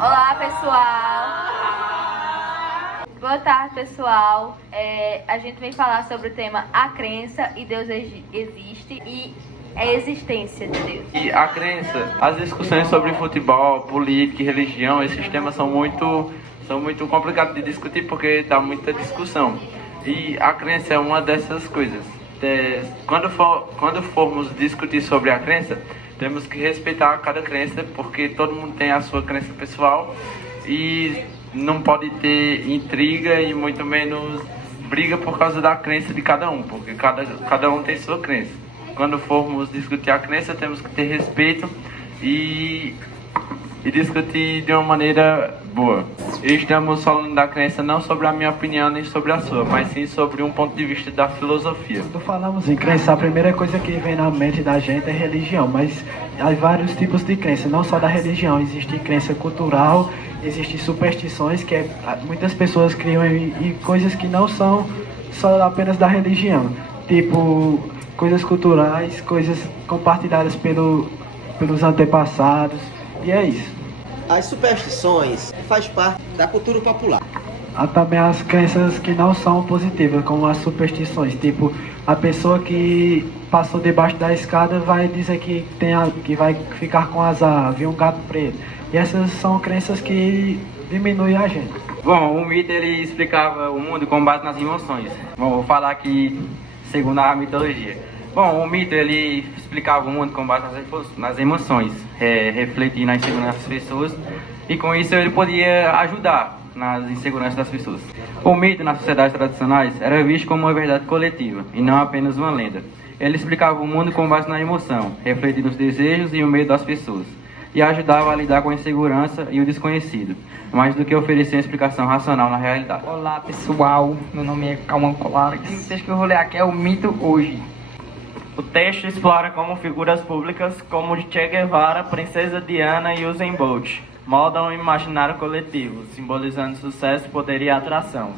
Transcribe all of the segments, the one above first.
Olá, pessoal! Boa tarde, pessoal. A gente vem falar sobre o tema A Crença e Deus Existe e a existência de Deus. E a crença, as discussões sobre futebol, política e religião, esses temas são muito complicados de discutir porque dá muita discussão. E a crença é uma dessas coisas. Quando formos discutir sobre a crença, temos que respeitar cada crença, porque todo mundo tem a sua crença pessoal e não pode ter intriga e muito menos briga por causa da crença de cada um, porque cada um tem sua crença. Quando formos discutir a crença, temos que ter respeito e discutir de uma maneira boa. Estamos falando da crença não sobre a minha opinião nem sobre a sua, mas sim sobre um ponto de vista da filosofia. Quando falamos em crença, a primeira coisa que vem na mente da gente é religião, mas há vários tipos de crença, não só da religião. Existe crença cultural, existem superstições que muitas pessoas criam em coisas que não são só apenas da religião, tipo coisas culturais, coisas compartilhadas pelos antepassados, e é isso. As superstições faz parte da cultura popular. Há também as crenças que não são positivas, como as superstições, tipo a pessoa que passou debaixo da escada vai dizer que vai ficar com azar, viu um gato preto. E essas são crenças que diminuem a gente. Bom, o mito ele explicava o mundo com base nas emoções. Bom, vou falar aqui segundo a mitologia. Bom, o mito ele explicava o mundo com base nas emoções, refletindo a insegurança das pessoas, e com isso ele podia ajudar nas inseguranças das pessoas. O mito nas sociedades tradicionais era visto como uma verdade coletiva e não apenas uma lenda. Ele explicava o mundo com base na emoção, refletindo os desejos e o medo das pessoas, e ajudava a lidar com a insegurança e o desconhecido, mais do que oferecer uma explicação racional na realidade. Olá pessoal, meu nome é Calman Colares. O texto que eu vou ler aqui é o Mito Hoje. O texto explora como figuras públicas como Che Guevara, Princesa Diana e Usain Bolt moldam o imaginário coletivo, simbolizando sucesso, poder e atração.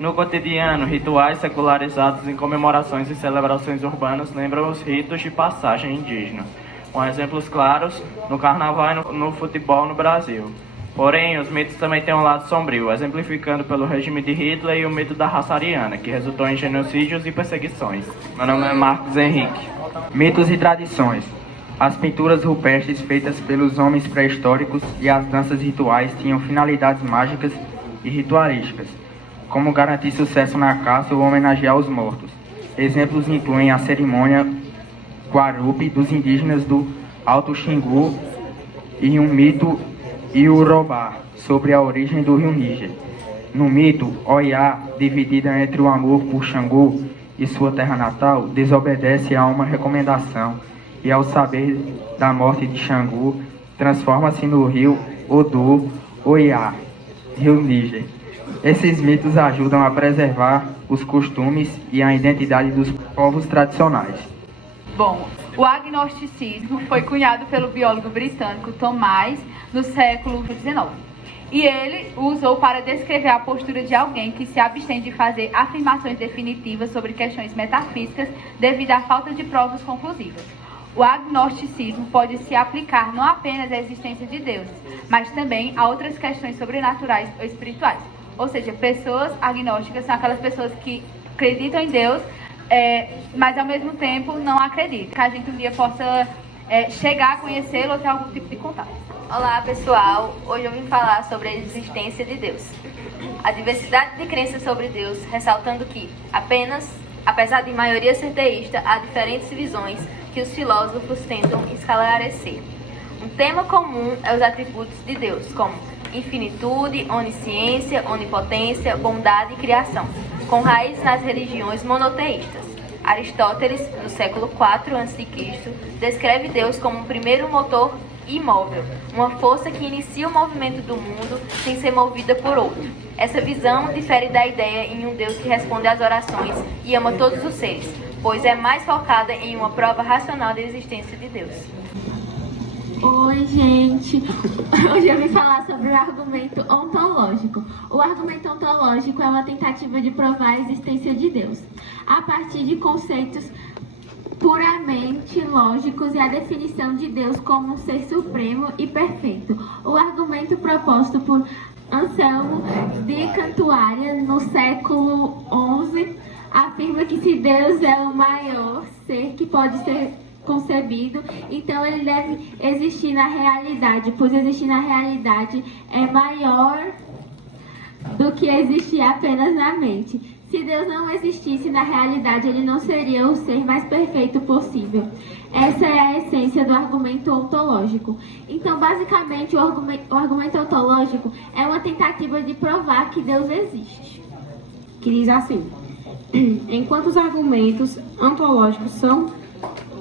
No cotidiano, rituais secularizados em comemorações e celebrações urbanas lembram os ritos de passagem indígena, com exemplos claros no carnaval e no futebol no Brasil. Porém, os mitos também têm um lado sombrio, exemplificando pelo regime de Hitler e o mito da raça ariana, que resultou em genocídios e perseguições. Meu nome é Marcos Henrique. Mitos e tradições. As pinturas rupestres feitas pelos homens pré-históricos e as danças rituais tinham finalidades mágicas e ritualísticas, como garantir sucesso na caça ou homenagear os mortos. Exemplos incluem a cerimônia Guarupi dos indígenas do Alto Xingu e um mito Iorubá sobre a origem do rio Níger. No mito, Oiá, dividida entre o amor por Xangô e sua terra natal, desobedece a uma recomendação e, ao saber da morte de Xangô, transforma-se no rio Odu Oiá, rio Níger. Esses mitos ajudam a preservar os costumes e a identidade dos povos tradicionais. Bom, o agnosticismo foi cunhado pelo biólogo britânico Thomas no século XIX. E ele o usou para descrever a postura de alguém que se abstém de fazer afirmações definitivas sobre questões metafísicas devido à falta de provas conclusivas. O agnosticismo pode se aplicar não apenas à existência de deuses, mas também a outras questões sobrenaturais ou espirituais. Ou seja, pessoas agnósticas são aquelas pessoas que acreditam em Deus, mas ao mesmo tempo não acreditam. Que a gente um dia possa chegar a conhecê-lo ou ter algum tipo de contato. Olá pessoal, hoje eu vim falar sobre a existência de Deus. A diversidade de crenças sobre Deus, ressaltando que apesar de maioria ser teísta, há diferentes visões que os filósofos tentam esclarecer. Um tema comum é os atributos de Deus, como infinitude, onisciência, onipotência, bondade e criação, com raiz nas religiões monoteístas. Aristóteles, no século IV a.C., descreve Deus como um primeiro motor imóvel, uma força que inicia o movimento do mundo sem ser movida por outro. Essa visão difere da ideia em um Deus que responde às orações e ama todos os seres, pois é mais focada em uma prova racional da existência de Deus. Oi, gente! Hoje eu vim falar sobre o argumento ontológico. O argumento ontológico é uma tentativa de provar a existência de Deus a partir de conceitos puramente lógicos e a definição de Deus como um ser supremo e perfeito. O argumento proposto por Anselmo de Cantuária, no século XI, afirma que se Deus é o maior ser que pode ser concebido, então ele deve existir na realidade, pois existir na realidade é maior do que existir apenas na mente. Se Deus não existisse na realidade, ele não seria o ser mais perfeito possível. Essa é a essência do argumento ontológico. Então, basicamente, o argumento ontológico é uma tentativa de provar que Deus existe. Que diz assim: enquanto os argumentos ontológicos são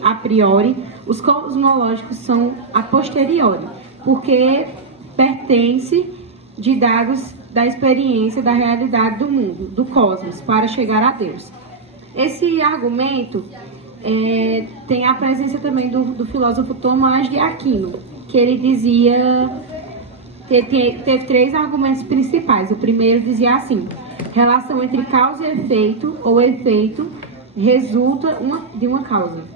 a priori, os cosmológicos são a posteriori, porque pertence de dados da experiência da realidade do mundo, do cosmos, para chegar a Deus. Esse argumento tem a presença também do filósofo Tomás de Aquino, que ele dizia, teve 3 argumentos principais. O primeiro dizia assim: relação entre causa e efeito, ou efeito resulta de uma causa.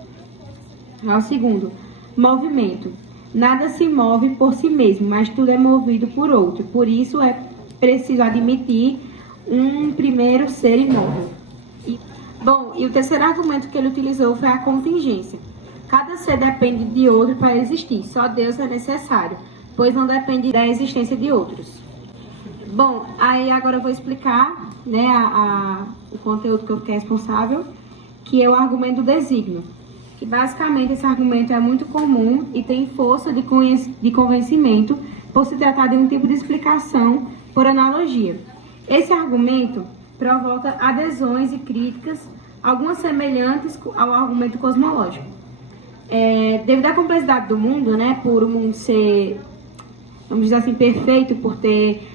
O segundo, movimento. Nada se move por si mesmo, mas tudo é movido por outro. Por isso é preciso admitir um primeiro ser imóvel. E o terceiro argumento que ele utilizou foi a contingência. Cada ser depende de outro para existir. Só Deus é necessário, pois não depende da existência de outros. Bom, aí agora eu vou explicar, né, o conteúdo que eu fiquei responsável, que é o argumento do desígnio. Que basicamente esse argumento é muito comum e tem força de convencimento por se tratar de um tipo de explicação por analogia. Esse argumento provoca adesões e críticas, algumas semelhantes ao argumento cosmológico. Devido à complexidade do mundo, né, por o mundo ser, vamos dizer assim, perfeito, por ter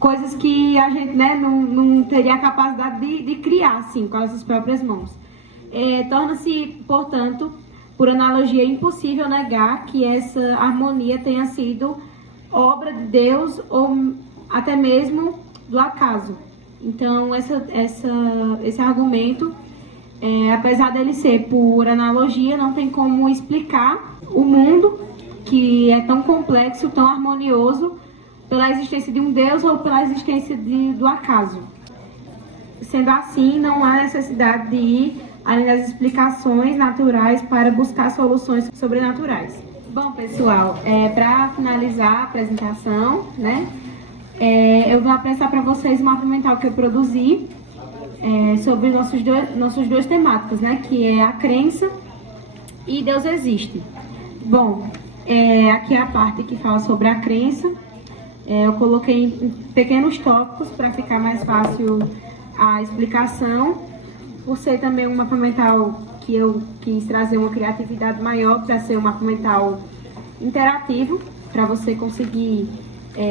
coisas que a gente, né, não teria a capacidade de criar assim, com as suas próprias mãos. Torna-se, portanto, por analogia, impossível negar que essa harmonia tenha sido obra de Deus ou até mesmo do acaso. Então, esse argumento, apesar dele ser por analogia, não tem como explicar o mundo, que é tão complexo, tão harmonioso, pela existência de um Deus ou pela existência do acaso. Sendo assim, não há necessidade de ir além das explicações naturais para buscar soluções sobrenaturais. Bom, pessoal, para finalizar a apresentação, né, eu vou apresentar para vocês um mapa mental que eu produzi sobre nossos dois temáticos, né, que é a crença e Deus existe. Bom, aqui é a parte que fala sobre a crença. Eu coloquei em pequenos tópicos para ficar mais fácil a explicação. Por ser também um mapa mental que eu quis trazer uma criatividade maior para ser um mapa mental interativo, para você conseguir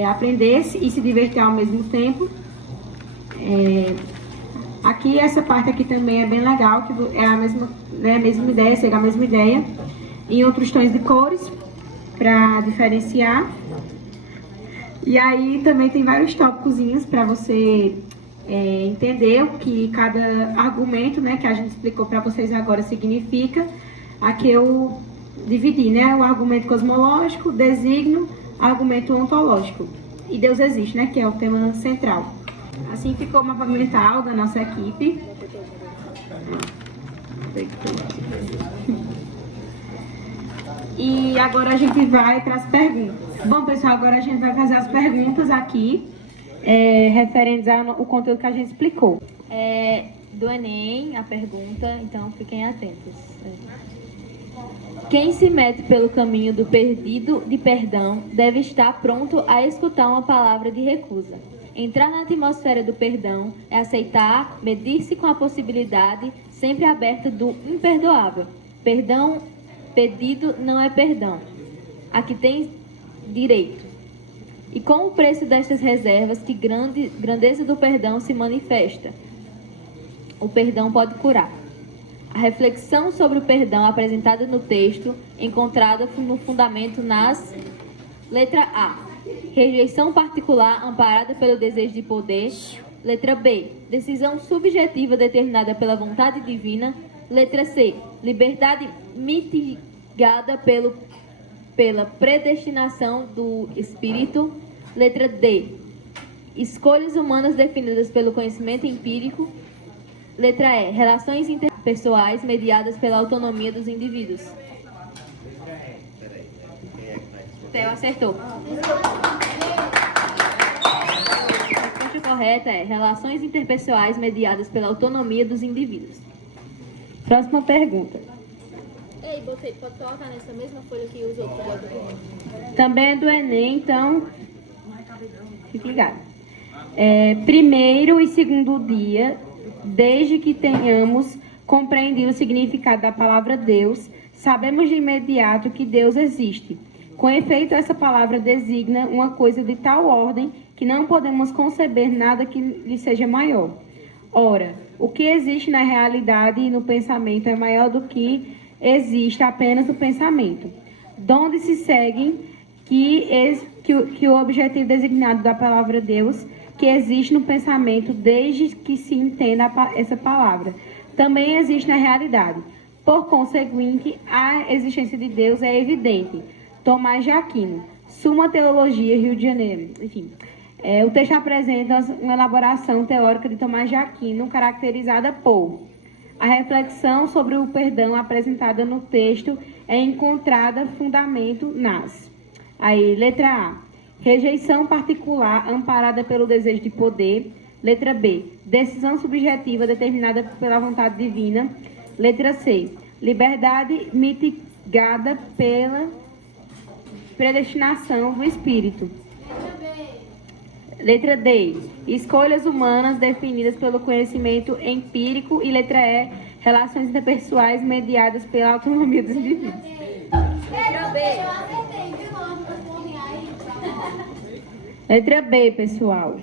aprender e se divertir ao mesmo tempo. Aqui, essa parte aqui também é bem legal, que é a mesma ideia, segue a mesma ideia, em outros tons de cores, para diferenciar. E aí também tem vários tópicozinhos para você entender o que cada argumento, né, que a gente explicou para vocês agora significa. Aqui eu dividi, né, o argumento cosmológico, desígnio, argumento ontológico. E Deus existe, né, que é o tema central. Assim ficou o mapa mental da nossa equipe. E agora a gente vai para as perguntas. Bom, pessoal, agora a gente vai fazer as perguntas aqui, referentes ao conteúdo que a gente explicou. Do Enem, a pergunta, então fiquem atentos. Quem se mete pelo caminho do perdido de perdão deve estar pronto a escutar uma palavra de recusa. Entrar na atmosfera do perdão é aceitar, medir-se com a possibilidade sempre aberta do imperdoável. Perdão pedido não é perdão. Aqui tem direito. E com o preço destas reservas que grandeza do perdão se manifesta. O perdão pode curar. A reflexão sobre o perdão apresentada no texto, encontrada no fundamento nas... Letra A. Rejeição particular amparada pelo desejo de poder. Letra B. Decisão subjetiva determinada pela vontade divina. Letra C. Liberdade mitigada pela predestinação do espírito. Letra D. Escolhas humanas definidas pelo conhecimento empírico. Letra E. Relações interpessoais mediadas pela autonomia dos indivíduos. Theo acertou. A resposta correta é relações interpessoais mediadas pela autonomia dos indivíduos. Próxima pergunta. Ei, você pode colocar nessa mesma folha que os outros jogam? Também é do Enem, então fique ligado. Primeiro e segundo dia, desde que tenhamos compreendido o significado da palavra Deus, sabemos de imediato que Deus existe. Com efeito, essa palavra designa uma coisa de tal ordem que não podemos conceber nada que lhe seja maior. Ora, o que existe na realidade e no pensamento é maior do que existe apenas no pensamento. Donde se seguem que o objetivo designado da palavra Deus, que existe no pensamento desde que se entenda essa palavra, também existe na realidade. Por conseguinte, a existência de Deus é evidente. Tomás de Aquino, Suma Teologia, Rio de Janeiro. Enfim, o texto apresenta uma elaboração teórica de Tomás de Aquino, caracterizada por: a reflexão sobre o perdão apresentada no texto é encontrada fundamento nas. Aí, letra A. Rejeição particular amparada pelo desejo de poder. Letra B. Decisão subjetiva determinada pela vontade divina. Letra C. Liberdade mitigada pela predestinação do espírito. Letra D. Escolhas humanas definidas pelo conhecimento empírico. E letra E. Relações interpessoais mediadas pela autonomia dos indivíduos. Letra B. Letra B, pessoal.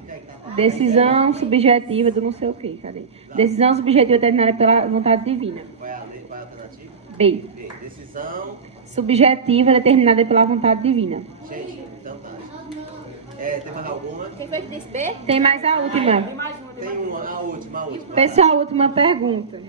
Decisão subjetiva do não sei o quê. Cadê? Decisão subjetiva determinada pela vontade divina. Qual é a alternativa? B. B. Decisão. Subjetiva determinada pela vontade divina. Gente, então tá. Tem mais alguma? Quem foi que disse B? Tem mais a última. Tem uma, a última. Pessoal, última pergunta.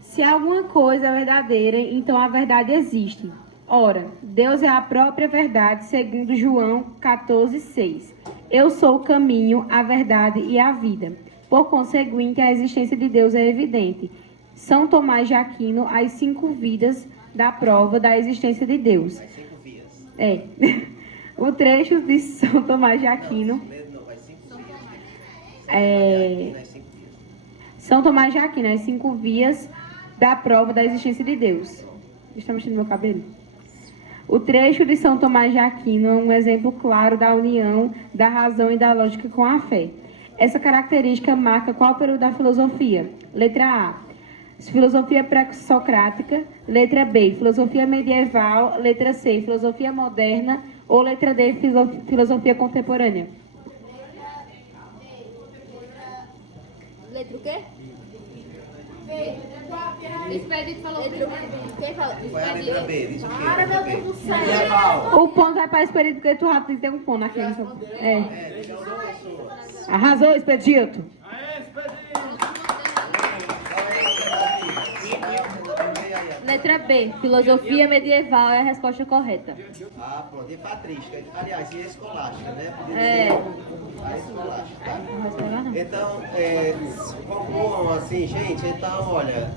Se alguma coisa é verdadeira, então a verdade existe. Ora, Deus é a própria verdade, segundo João 14,6. Eu sou o caminho, a verdade e a vida. Por conseguinte, a existência de Deus é evidente. São Tomás de Aquino, as 5 vidas da prova da existência de Deus. As 5 vias. O trecho de São Tomás de Aquino. São Tomás de Aquino, as 5 vias da prova da existência de Deus. Está mexendo no meu cabelo? O trecho de São Tomás de Aquino é um exemplo claro da união da razão e da lógica com a fé. Essa característica marca qual período da filosofia? Letra A. Filosofia pré-socrática. Letra B. Filosofia medieval. Letra C. Filosofia moderna. Ou letra D. Filosofia contemporânea. Letra o quê? Expedito falou primeiro. Quem falou? Qual é a letra B? Diz o quê? Cara, meu Deus do céu. O ponto vai para Expedito, porque tu rápido tem um ponto aqui. Arrasou, Expedito. Letra B. Filosofia medieval é a resposta correta. Pronto. E patrística. Aliás, e escolástica, né? A escolástica, tá? Não vai pegar, não. Então, concluam assim, gente. Então, olha...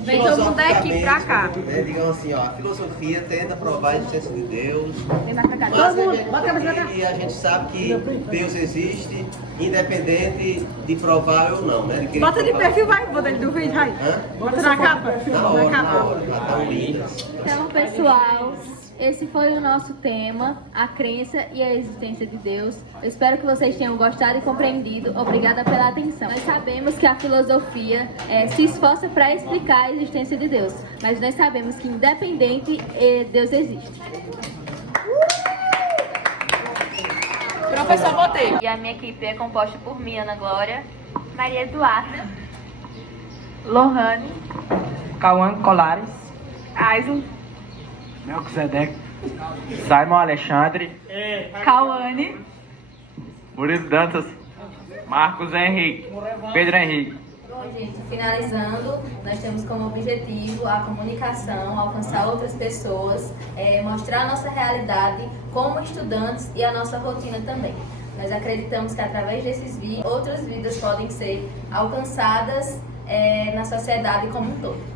Vem todo mundo daqui pra cá. Digam assim, ó, a filosofia tenta provar a existência de Deus. Vem mais pra cá. Mas Todo mundo, bota a cabeça pra cá. e a gente sabe que Deus existe, independente de provar ou não, né? Bota de perfil, vai, bota ele do vídeo, vai. Bota na capa. Na hora, já estão lindas. Então, pessoal, esse foi o nosso tema, a crença e a existência de Deus. Eu espero que vocês tenham gostado e compreendido. Obrigada pela atenção. Nós sabemos que a filosofia se esforça para explicar a existência de Deus, mas nós sabemos que, independente, Deus existe. Professor Botelho. E a minha equipe é composta por mim, Ana Glória, Maria Eduarda, Lohane. Cauã Colares, Aison. Melquisedeque. Simon Alexandre, Cauane. Murilo Dantas. Marcos Henrique. Pedro Henrique. gente, finalizando, nós temos como objetivo a comunicação, alcançar outras pessoas, mostrar a nossa realidade como estudantes e a nossa rotina também. Nós acreditamos que através desses vídeos, outras vidas podem ser alcançadas na sociedade como um todo.